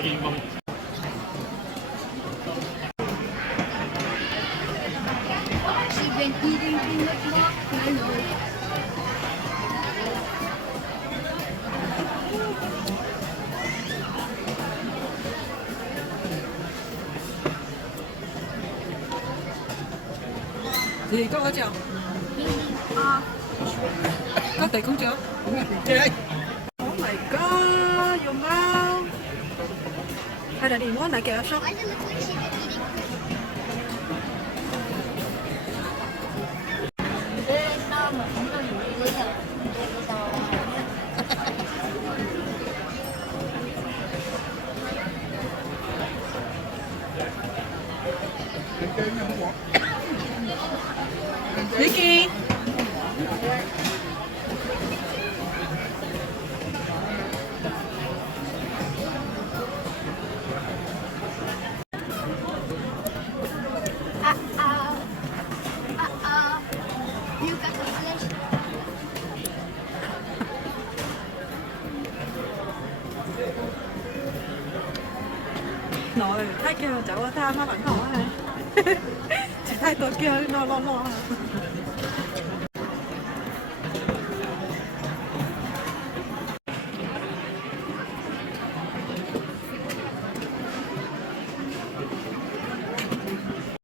She's been eating peanut marshmallow. Gì có ở chưa? Có tiền không chưa? Oh my god, dùng không? Hay là đi món này kìa sao? Why does it look like she's been eating? Vicky. You got the flesh. Nội thấy kêu chợ qua tham nó vẫn hỏi hả? Chị thấy tôi kêu lo.